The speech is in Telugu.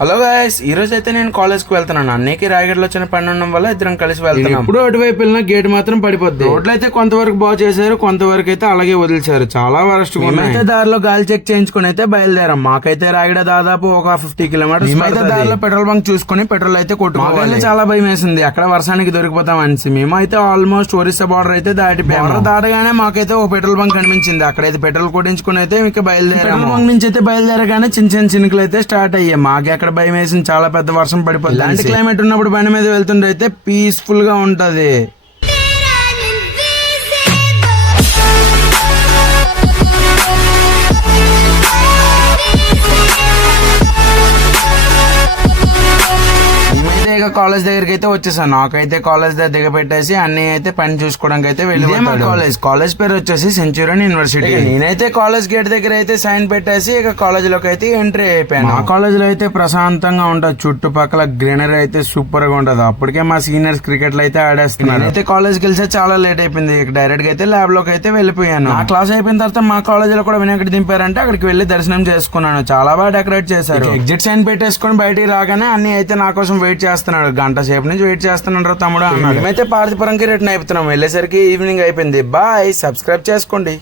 హలో గైస్, ఈ రోజు అయితే నేను కాలేజ్ కి వెళ్తున్నాను. అన్నయ్యకి రాయగడలో వచ్చిన పని ఉండడం వల్ల ఇద్దరం కలిసి వెళ్తున్నాం. ఇప్పుడు అటువైపు వెళ్ళిన గేట్ మాత్రం పడిపోద్ది. రోడ్లు అయితే కొంతవరకు బాగు చేశారు, కొంతవరకు అయితే అలాగే వదిలేశారు. చాలా వరస్ట్ అయితే దారిలో గాలి చెక్ చేయించుకుని అయితే బయలుదేరాం. మాకైతే రాయగడ దాదాపు ఒక 50 కిలోమీటర్స్. అయితే దారిలో పెట్రోల్ బంక్ చూసుకుని పెట్రోల్ అయితే కొట్టుకోవాలి. చాలా భయం వేసింది, అక్కడ వర్షానికి దొరికిపోతాం అనేసి. మేము అయితే ఆల్మోస్ట్ ఒరిస్సా బార్డర్ అయితే దాటగానే మాకైతే ఒక పెట్రోల్ బంక్ కనిపించింది. అక్కడైతే పెట్రోల్ కొట్టించుకుని అయితే ఇంకా బయలుదేరాం. పెట్రోల్ బంక్ నుంచి అయితే బయలుదేరగానే చిన్న చిన్న చినుకులు అయితే స్టార్ట్ అయ్యాయి. మాకు భయం వేసింది, చాలా పెద్ద వర్షం పడిపోతుంది. ఇలాంటి క్లైమేట్ ఉన్నప్పుడు బండి మీద వెళ్తుంటే అయితే పీస్ఫుల్ గా ఉంటది. కాలేజ్ దగ్గరికి అయితే వచ్చేసాను. నాకైతే కాలేజ్ దగ్గర దిగపెట్టేసి అన్ని అయితే పని చూసుకోవడానికి అయితే వెళ్ళిపోయాను. కాలేజ్ పేరు వచ్చేసి సెంచురియన్ యూనివర్సిటీ. నేనైతే కాలేజ్ గేట్ దగ్గర అయితే సైన్ పెట్టేసి ఇక కాలేజ్ లోకి అయితే ఎంట్రీ అయిపోయాను. ఆ కాలేజ్ లో అయితే ప్రశాంతంగా ఉంటది, చుట్టుపక్కల గ్రీనరీ అయితే సూపర్ గా ఉంటది. అప్పటికే మా సీనియర్స్ క్రికెట్ లో అయితే ఆడేస్తున్నారు. అయితే కాలేజ్ కి వెళ్తే చాలా లేట్ అయిపోయింది. డైరెక్ట్ గా అయితే ల్యాబ్ లోకి అయితే వెళ్ళిపోయాను. ఆ క్లాస్ అయిపోయిన తర్వాత మా కాలేజ్ లో కూడా వినాయకుడు దింపారంటే అక్కడికి వెళ్లి దర్శనం చేసుకున్నాను. చాలా బాగా డెకరేట్ చేశారు. ఎగ్జిట్ సైన్ పెట్టేసుకుని బయటికి రాగానే అన్ని అయితే నా కోసం వెయిట్ చేస్తున్నాడు. గంట సేపు నుంచి వెయిట్ చేస్తున్నాడు తమ్ముడు అన్నాడు. మేమైతే పార్తీపురంకి రిటర్న్ అయిపోతున్నాం. వెళ్ళేసరికి ఈవినింగ్ అయిపోయింది. బాయ్, సబ్స్క్రైబ్ చేసుకోండి.